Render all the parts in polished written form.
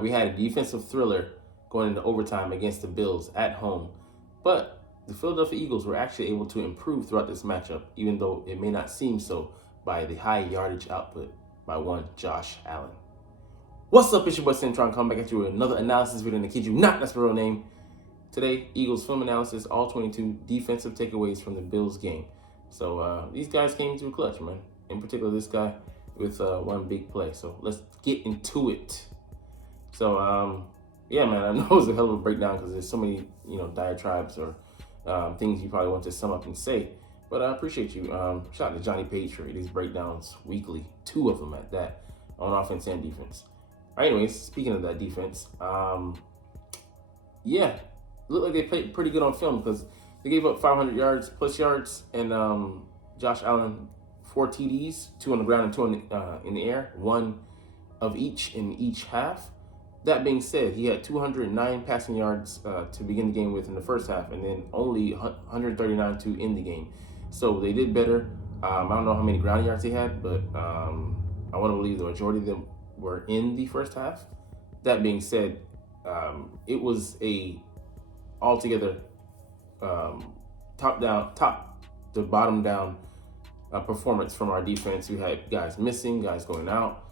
We had a defensive thriller going into overtime against the Bills at home. But the Philadelphia Eagles were actually able to improve throughout this matchup, even though it may not seem so by the high yardage output by one Josh Allen. What's up, it's your boy Centron, coming back at you with another analysis video, and I kid you not, that's my real name. Today, Eagles film analysis, all 22 defensive takeaways from the Bills game. So these guys came to a clutch, man. In particular, this guy with one big play. So let's get into it. So yeah, man, I know it was a hell of a breakdown because there's so many, diatribes or things you probably want to sum up and say. But I appreciate you. Shout out to Johnny Page for these breakdowns weekly, 2 of them at that, on offense and defense. Anyways, speaking of that defense, yeah, looked like they played pretty good on film because they gave up 500 yards plus yards, and Josh Allen 4 TDs, 2 on the ground and 2 in the air, 1 of each in each half. That being said, he had 209 passing yards to begin the game with in the first half, and then only 139 to end the game. So they did better. I don't know how many ground yards they had, but I want to believe the majority of them were in the first half. That being said, it was a altogether top to bottom down performance from our defense. We had guys missing, guys going out,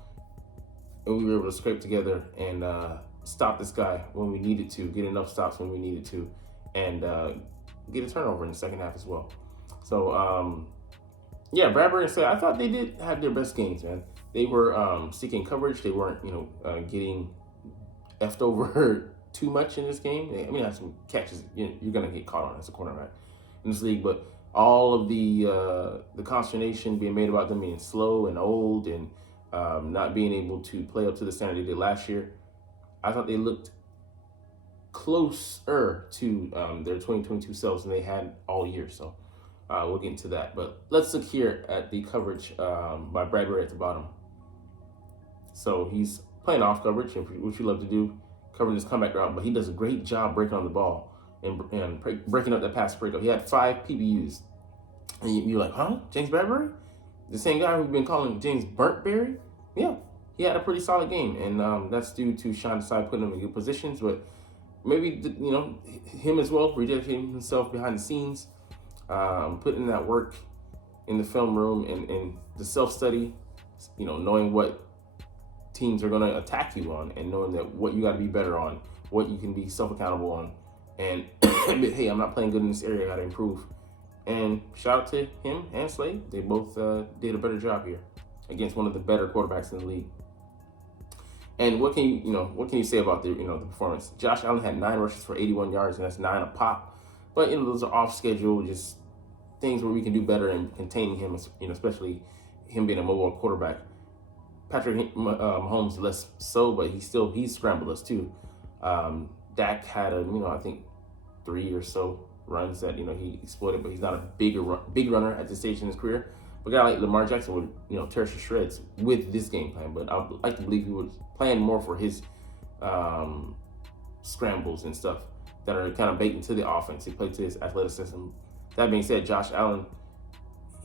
and we were able to scrape together and stop this guy when we needed to, get enough stops when we needed to, and get a turnover in the second half as well. So yeah, Bradbury and Slay, I thought they did have their best games, man. They were seeking coverage. They weren't, getting effed over too much in this game. I mean, that's some catches you're gonna get caught on as a cornerback in this league, but all of the consternation being made about them being slow and old and not being able to play up to the standard they did last year, I thought they looked closer to their 2022 selves than they had all year. So we'll get into that. But let's look here at the coverage by Bradbury at the bottom. So he's playing off coverage, which we love to do, covering this comeback route, but he does a great job breaking on the ball and breaking up that pass breakup. He had 5 PBUs. And you're like, huh? James Bradbury? The same guy we've been calling James Burntberry? Yeah, he had a pretty solid game, and that's due to Sean Desai putting him in good positions, but maybe, him as well, rededicating himself behind the scenes, putting that work in the film room and the self-study, knowing what teams are going to attack you on and knowing that what you got to be better on, what you can be self-accountable on, and admit, hey, I'm not playing good in this area, I got to improve. And shout out to him and Slade. They both did a better job here against one of the better quarterbacks in the league. And what can you say about the performance? Josh Allen had 9 rushes for 81 yards, and that's 9 a pop. But those are off schedule, just things where we can do better in containing him, especially him being a mobile quarterback. Patrick Mahomes less so, but he scrambled us too. Dak had I think 3 or so runs that he exploited, but he's not a big runner at this stage in his career. But a guy like Lamar Jackson would tear us to shreds with this game plan. But I'd like to believe he was playing more for his scrambles and stuff that are kind of baked into the offense. He played to his athleticism. That being said, Josh Allen,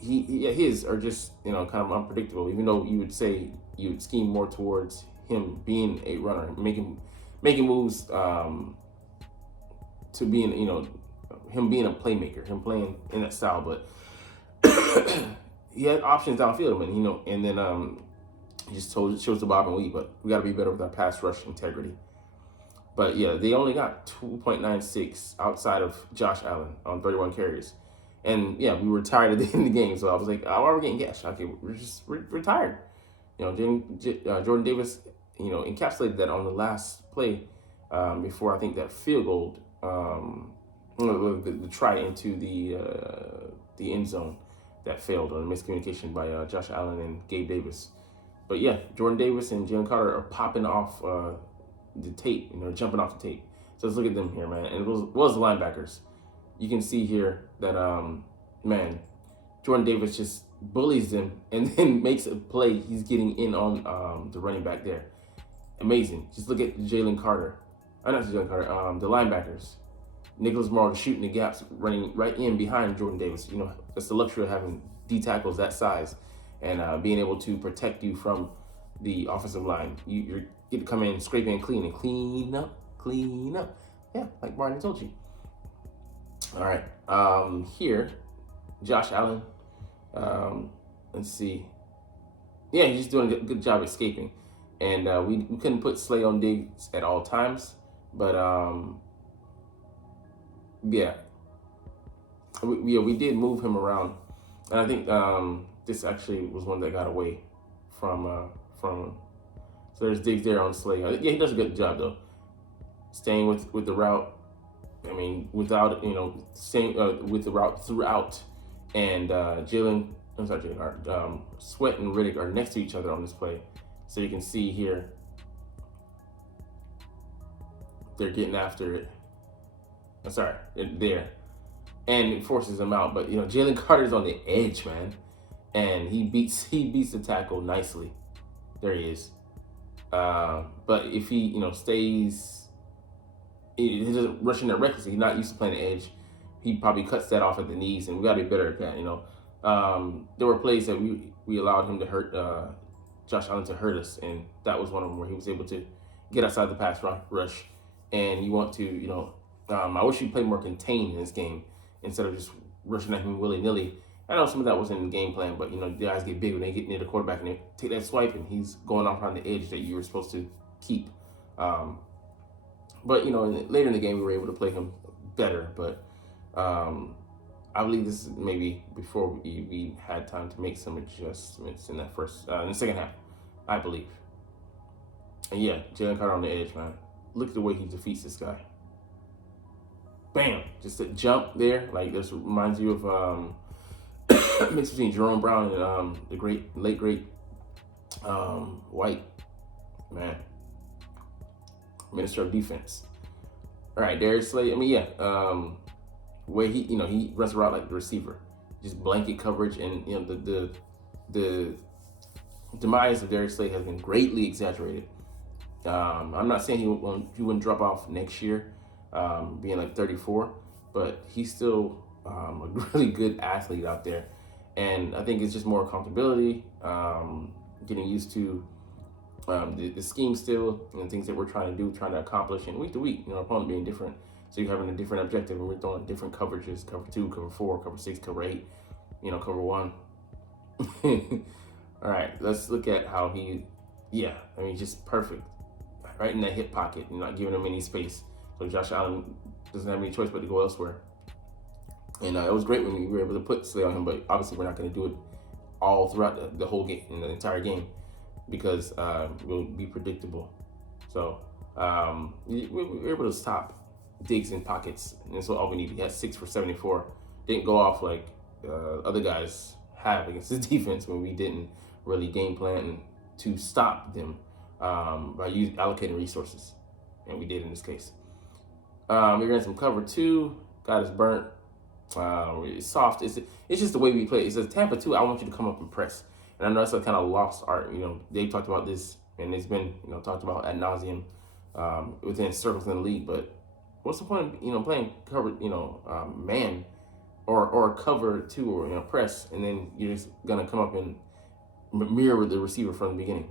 his are just kind of unpredictable. Even though you would say you would scheme more towards him being a runner, making moves to being him being a playmaker, him playing in that style, but he had options downfield, and then he just chose to bob and weave. But we got to be better with our pass rush integrity. But yeah, they only got 2.96 outside of Josh Allen on 31 carries. And yeah, we were tired at the end of the game, so I was like, "Oh, we're getting gashed. Okay, we're tired." Jordan Davis, encapsulated that on the last play before I think that field goal, the try into the end zone that failed on a miscommunication by Josh Allen and Gabe Davis. But yeah, Jordan Davis and Jalen Carter are popping off the tape, jumping off the tape. So let's look at them here, man. And it was the linebackers. You can see here that, Jordan Davis just bullies them and then makes a play. He's getting in on the running back there. Amazing. Just look at Jalen Carter. Not Jalen Carter, the linebackers. Nicholas Morrow shooting the gaps, running right in behind Jordan Davis. That's the luxury of having D tackles that size and being able to protect you from the offensive line. You're get to come in, scrape in, clean up. Yeah, like Barney told you. All right. Here, Josh Allen. Let's see. Yeah, he's just doing a good job escaping. And we couldn't put Slay on Diggs at all times. But yeah. We did move him around. And I think this actually was one that got away from. So there's Diggs there on Slay. Yeah, he does a good job, though. Staying with the route. I mean, without, staying with the route throughout. And Sweat and Riddick are next to each other on this play. So you can see here, they're getting after it. I'm sorry, they're there. And it forces them out. But, Jalen Carter's on the edge, man. And he beats the tackle nicely. There he is. But if he, stays, he doesn't rushing that recklessly. He's not used to playing the edge. He probably cuts that off at the knees, and we got to be better at that. There were plays that we allowed him to hurt Josh Allen to hurt us, and that was one of them where he was able to get outside the pass rush. And you want to, I wish he played more contained in this game instead of just rushing at him willy-nilly. I know some of that was in the game plan, but the guys get big when they get near the quarterback and they take that swipe, and he's going off on the edge that you were supposed to keep. But later in the game we were able to play him better. But I believe this is maybe before we had time to make some adjustments in that in the second half, I believe. And yeah, Jalen Carter on the edge, man. Look at the way he defeats this guy. Bam! Just a jump there, like this reminds you of mix between Jerome Brown and the late great White, man, Minister of Defense. All right, Darius Slay. I mean, yeah, where he runs around like the receiver, just blanket coverage, and the demise of Darius Slay has been greatly exaggerated. I'm not saying he wouldn't drop off next year, being like 34, but he's still a really good athlete out there. And I think it's just more comfortability, getting used to the scheme still, and things that we're trying to accomplish, and week to week, our opponent being different. So you're having a different objective, and we're throwing different coverages: cover 2, cover 4, cover 6, cover 8, cover 1. All right, let's look at how just perfect, right in that hip pocket, not giving him any space. So Josh Allen doesn't have any choice but to go elsewhere. And it was great when we were able to put Slay on him, but obviously we're not going to do it all throughout the whole game, the entire game, because it will be predictable. So we were able to stop Diggs in pockets, and that's all we needed. He had 6 for 74. Didn't go off like other guys have against his defense when we didn't really game plan to stop them by allocating resources, and we did in this case. We ran some cover 2, got us burnt. It's soft. It's just the way we play. It says Tampa 2, I want you to come up and press. And I know that's a kind of lost art. They've talked about this, and it's been talked about ad nauseum within circles in the league. But what's the point of playing cover man or cover 2 or press, and then you're just gonna come up and mirror the receiver from the beginning,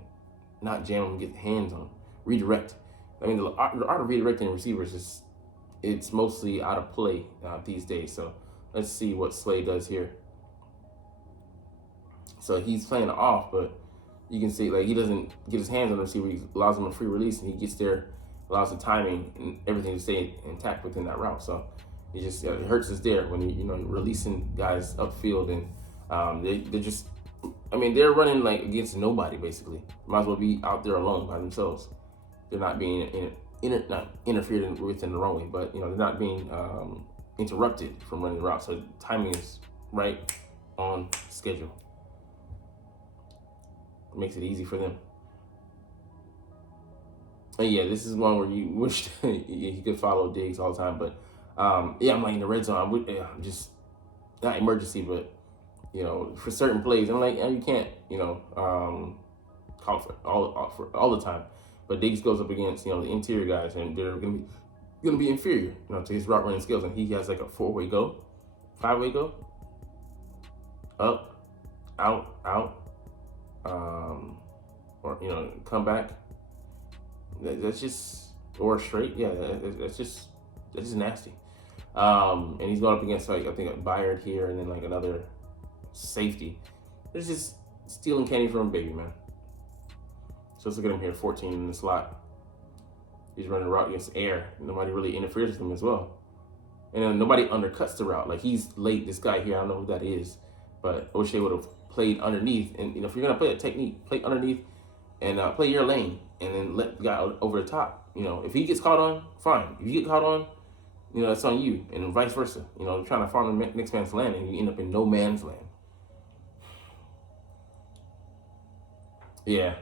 not jam them, get hands on, redirect. I mean, the art of redirecting receivers it's mostly out of play these days. So let's see what Slay does here. So he's playing off, but you can see he doesn't get his hands on the receiver. He allows him a free release, and he gets there, allows the timing and everything to stay intact within that route. So it just it hurts us there when you're releasing guys upfield, and they're just, they're running like against nobody basically. Might as well be out there alone by themselves. They're not being not interfered with in the wrong way, but they're not being interrupted from running the route. So timing is right on schedule. It makes it easy for them. And yeah, this is one where you wish he could follow Diggs all the time, but I'm like in the red zone. I'm just not emergency, but for certain plays, I'm like, you can't call for all the time. But Diggs goes up against the interior guys, and they're gonna be inferior to his route running skills, and he has like a 4-way go, 5-way go, up, out, or come back, That's just, or straight. Yeah, that's just nasty. And he's going up against, like, I think a Bayard here and then like another safety. It's just stealing candy from a baby, man. So let's look at him here, 14 in the slot. He's running a route against air. Nobody really interferes with him as well. And then nobody undercuts the route. Like, he's late, this guy here, I don't know who that is, but O'Shea would have played underneath. And, if you're going to play a technique, play underneath and play your lane and then let the guy over the top. If he gets caught on, fine. If you get caught on, that's on you, and vice versa. Trying to farm the next man's land and you end up in no man's land. Yeah.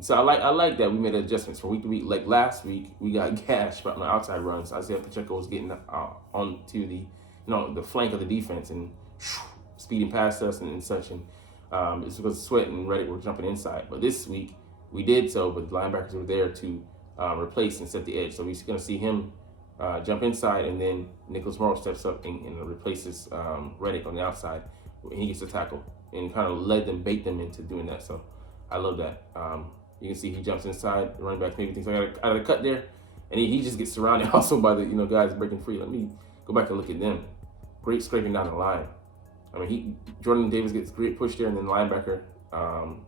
So I like that we made adjustments from week to week. Like last week, we got gashed on the outside runs. Isaiah Pacheco was getting onto the flank of the defense and speeding past us and such. And it's because Sweat and Reddick were jumping inside. But this week, we did so, but the linebackers were there to replace and set the edge. So we're going to see him jump inside, and then Nicholas Morrow steps up and replaces Reddick on the outside. And he gets the tackle and kind of bait them into doing that. So I love that. You can see he jumps inside. The running back maybe thinks I got a cut there, and he just gets surrounded also by the guys breaking free. Let me go back and look at them. Great scraping down the line. I mean, Jordan Davis gets great push there, and then the linebacker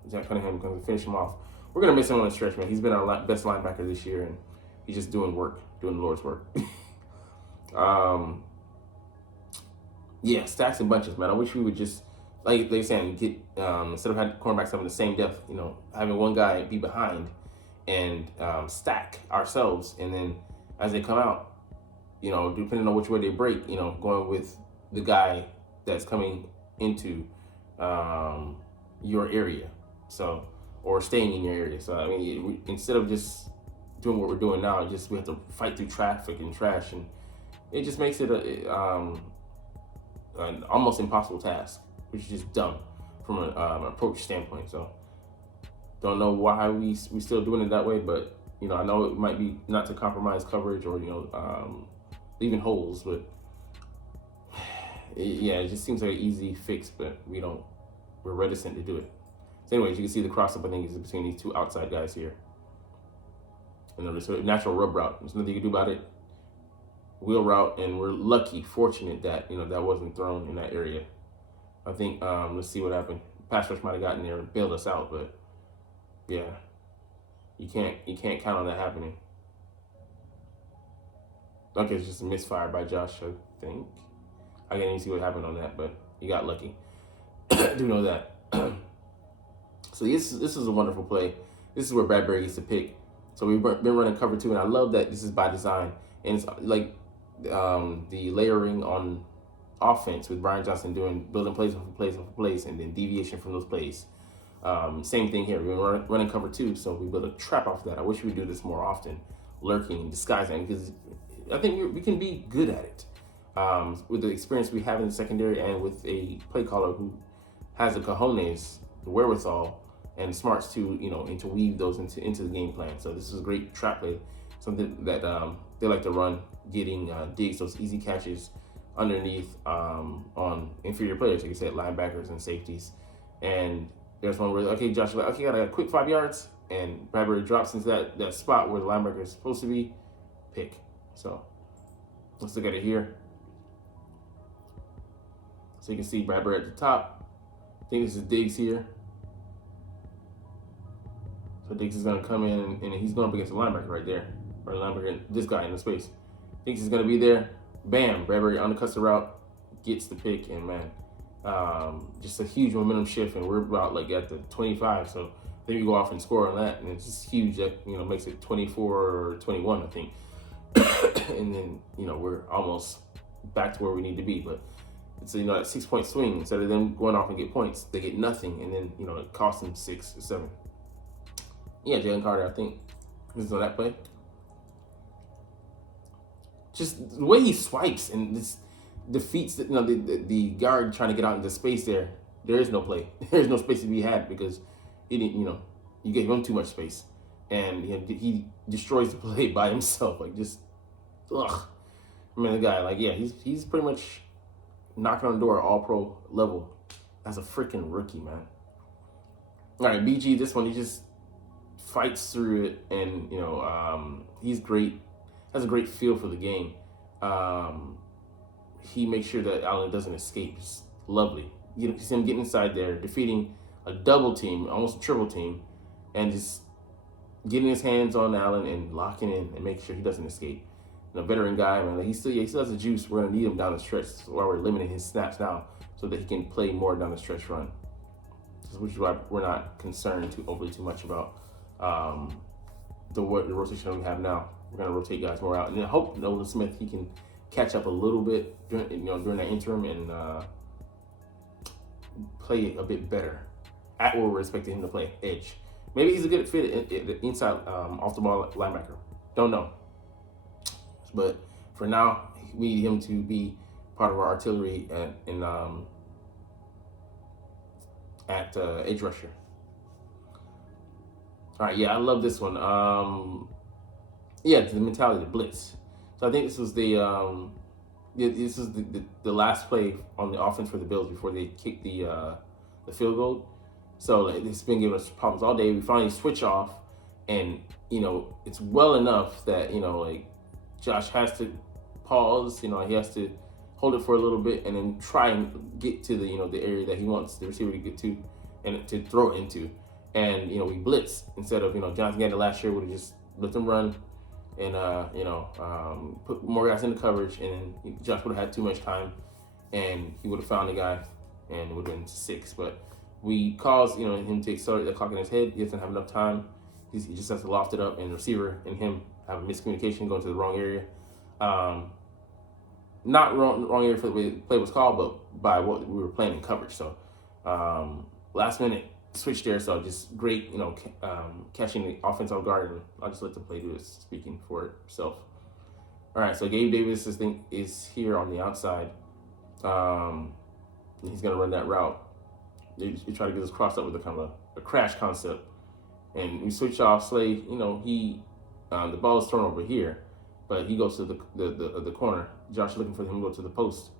Jack Cunningham comes to finish him off. We're gonna miss him on the stretch, man. He's been our best linebacker this year, and he's just doing the Lord's work. Yeah, stacks and bunches, man. I wish we would just, like they're saying, get instead of having cornerbacks having the same depth, having one guy be behind and stack ourselves, and then as they come out, depending on which way they break, going with the guy that's coming into your area, so, or staying in your area. So I mean, instead of just doing what we're doing now, we have to fight through traffic and trash, and it just makes it an almost impossible task, which is just dumb from an approach standpoint. So don't know why we still doing it that way, but I know it might be not to compromise coverage or leaving holes, but it just seems like an easy fix, but we're reticent to do it. So anyways, you can see the cross up, I think, is between these two outside guys here. And there's a natural rub route. There's nothing you can do about it. Wheel route, and we're fortunate that that wasn't thrown in that area. I think let's see what happened. Pass rush might have gotten there and bailed us out, but yeah, you can't count on that happening. Okay, it's just a misfire by Josh, I think. I can't even see what happened on that, but he got lucky. I do know that. So this is a wonderful play. This is where Bradbury gets to pick. So we've been running cover 2, and I love that this is by design. And it's like the layering on offense with Brian Johnson building plays off of plays off of plays, and then deviation from those plays. Same thing here. We're running cover 2, so we build a trap off of that. I wish we would do this more often, lurking and disguising, because I think we can be good at it. With the experience we have in the secondary and with a play caller who has the cojones, the wherewithal, and the smarts to interweave those into the game plan. So this is a great trap play, something that they like to run, getting digs, those easy catches underneath on inferior players, like you said, linebackers and safeties. And there's one where, okay, Josh, got a quick 5 yards, and Bradbury drops into that spot where the linebacker is supposed to be, pick. So let's look at it here. So you can see Bradbury at the top. I think this is Diggs here. So Diggs is going to come in, and he's going up against the linebacker right there. Or the linebacker, this guy in the space. Diggs is going to be there. Bam! Bradbury undercuts the route, gets the pick, and man, just a huge momentum shift, and we're about like at the 25. So then you go off and score on that, and it's just huge. That makes it 24 or 21, I think. And then we're almost back to where we need to be. But it's that 6-point swing. Instead of them going off and get points, they get nothing, and then it costs them 6 or 7. Yeah, Jalen Carter, I think this is on that play. Just the way he swipes and this defeats the guard trying to get out into space there. There is no play. There's no space to be had because he didn't. You gave him too much space, and he destroys the play by himself. Like just, ugh. I mean, the guy, he's pretty much knocking on the door at All-Pro level as a freaking rookie, man. All right, BG, this one he just fights through it, and he's great. Has a great feel for the game. He makes sure that Allen doesn't escape. It's lovely. You see him getting inside there, defeating a double team, almost a triple team, and just getting his hands on Allen and locking in and making sure he doesn't escape. Veteran guy, man. He still has the juice. We're gonna need him down the stretch. So while we're limiting his snaps now, so that he can play more down the stretch run. Which is why we're not concerned overly too much about the rotation we have now. We're gonna rotate guys more out, and I hope Nolan Smith, he can catch up a little bit during that interim and play a bit better at where we're expecting him to play, edge. Maybe he's a good fit inside off the ball linebacker. Don't know. But for now, we need him to be part of our artillery at edge rusher. All right, yeah, I love this one. The mentality, the blitz. So I think this was the last play on the offense for the Bills before they kicked the field goal. So it's been giving us problems all day. We finally switch off, and it's well enough that Josh has to pause. He has to hold it for a little bit and then try and get to the area that he wants the receiver to get to and to throw it into. And we blitz instead of Jonathan Gannon last year would have just let them run and put more guys into coverage, and then Josh would have had too much time and he would have found the guy and it would have been 6. But we caused him to accelerate the clock in his head. He doesn't have enough time. He just has to loft it up, and the receiver and him have a miscommunication, going to the wrong area. Not wrong area for the way the play was called, but by what we were playing in coverage. So last minute switch there. So just great, catching the offense off guard. And I'll just let the play do its speaking for itself. All right, so Gabe Davis is here on the outside. He's gonna run that route. You try to get us crossed up with a kind of a crash concept, and we switch off Slay. The ball is thrown over here, but he goes to the corner. Josh looking for him to go to the post,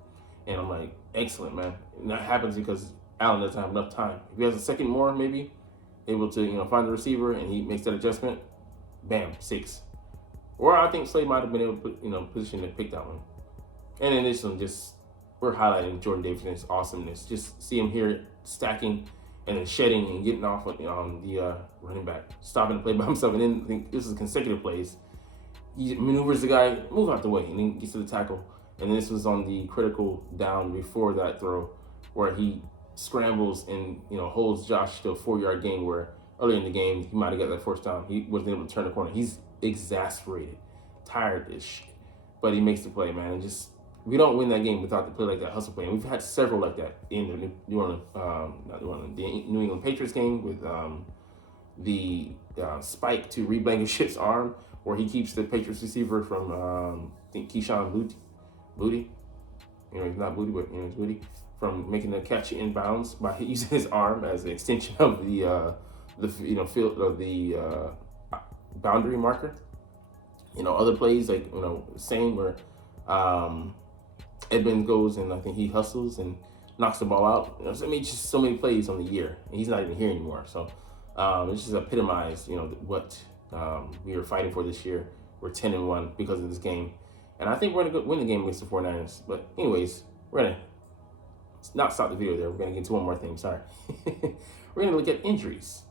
and I'm like, excellent, man. And that happens because Allen doesn't have enough time. If he has a second more, maybe able to find the receiver and he makes that adjustment, bam, 6. Or I think Slay might have been able to put position to pick that one. And in this one, we're highlighting Jordan Davis' awesomeness. Just see him here stacking and then shedding and getting off on the running back, stopping the play by himself. And then I think this is consecutive plays. He maneuvers the guy, move out the way, and then gets to the tackle. And this was on the critical down before that throw, where he scrambles and holds Josh to a 4-yard gain. Where earlier in the game he might have got that first down. He wasn't able to turn the corner. He's exasperated, tired as shit, but he makes the play, man. And we don't win that game without the play like that, hustle play. And we've had several like that in the New England Patriots game with the spike to Reed Blankenship's arm, where he keeps the Patriots receiver from I think Keyshawn Booty. He's not Booty, but it's Booty, from making the catch in bounds by using his arm as an extension of the field of the boundary marker. Other plays like same where Edmonds goes and I think he hustles and knocks the ball out. Just so many plays on the year, and he's not even here anymore. So it's just epitomized, what we were fighting for this year. We're 10-1 because of this game, and I think we're gonna win the game against the 49ers. But anyways, we're gonna not stop the video there. We're gonna get to one more thing. Sorry, we're gonna look at injuries.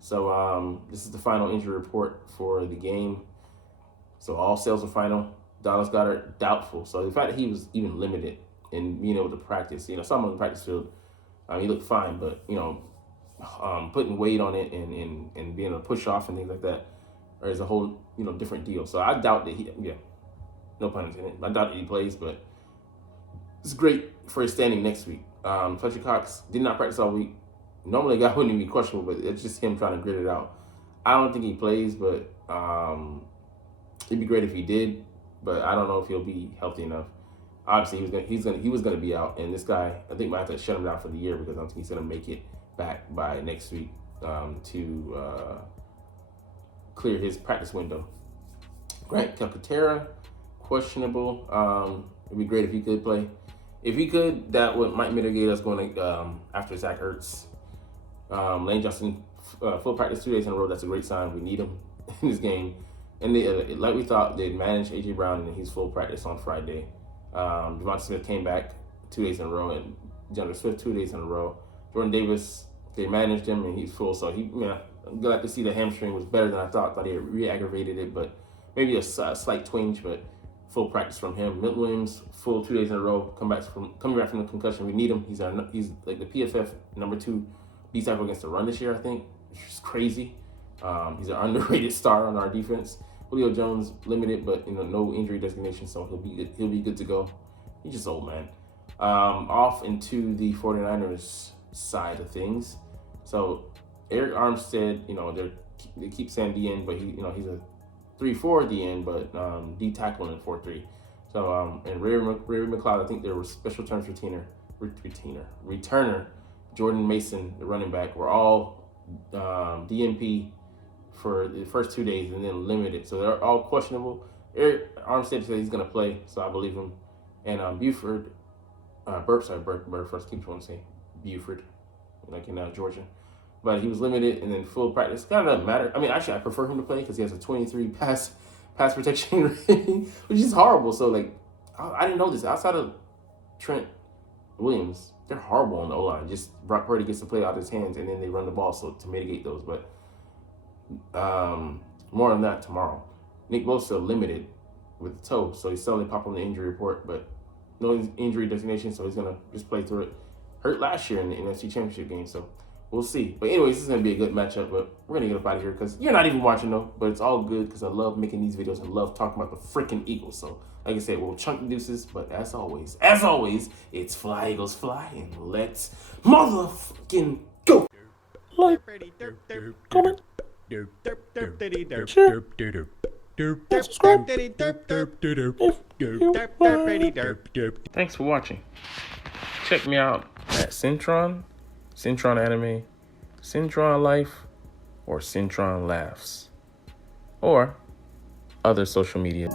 So this is the final injury report for the game. So all sales are final. Dallas Goedert, doubtful. So the fact that he was even limited in being able to practice, saw him on the practice field, he looked fine, but, putting weight on it and being able to push off and things like that is a whole, different deal. So I doubt that no pun intended, I doubt that he plays, but it's great for his standing next week. Fletcher Cox did not practice all week. Normally a guy wouldn't even be questionable, but it's just him trying to grit it out. I don't think he plays, but it'd be great if he did. But I don't know if he'll be healthy enough. Obviously, he was gonna be out, and this guy, I think, might have to shut him down for the year because I don't think he's gonna make it back by next week to clear his practice window. Grant Calcaterra, questionable. It'd be great if he could play. If he could, that might mitigate us going after Zach Ertz. Lane Johnson full practice 2 days in a row. That's a great sign. We need him in this game. And they, like we thought, they'd manage A.J. Brown, and he's full practice on Friday. Devonta Smith came back 2 days in a row, and DeAndre Swift 2 days in a row. Jordan Davis, they managed him, and he's full. So I'm glad to see the hamstring was better than I thought. Thought he had re-aggravated it, but maybe a slight twinge, but full practice from him. Milton Williams, full 2 days in a row, coming back from the concussion. We need him. He's like the PFF #2 D tackle against the run this year, I think. It's just crazy. He's an underrated star on our defense. Julio Jones limited, but no injury designation, so he'll be good to go. He's just old, man. Off into the 49ers side of things. So Eric Armstead, they keep saying DN, but he's a 3-4 DN, but D tackle in 4-3. So and Ray McLeod, I think there were special terms returner Jordan Mason, the running back, were all DNP for the first 2 days and then limited. So they're all questionable. Eric Armstead said he's going to play, so I believe him. And Buford, Burp first, keep trying to say Buford, like in Georgia. But he was limited and then full practice. Kind of doesn't matter. I mean, actually, I prefer him to play because he has a 23 pass protection rating, which is horrible. So, I didn't know this. Outside of Trent Williams, they're horrible on the O-line. Just Brock Purdy gets to play out of his hands, and then they run the ball to mitigate those. But more on that tomorrow. Nick Bosa limited with the toe, so he's suddenly popped on the injury report, but no injury designation, so he's going to just play through it. Hurt last year in the NFC Championship game, so we'll see. But anyways, this is going to be a good matchup, but we're going to get up out of here because you're not even watching, though, but it's all good because I love making these videos and love talking about the freaking Eagles. So, like I said, we'll chunk the deuces, but as always, it's Fly Eagles Fly, and let's motherfucking go! Like, comment, share, and subscribe Thanks for watching. Check me out at Centron Anime, Centron Life, or Centron Laughs, or other social media.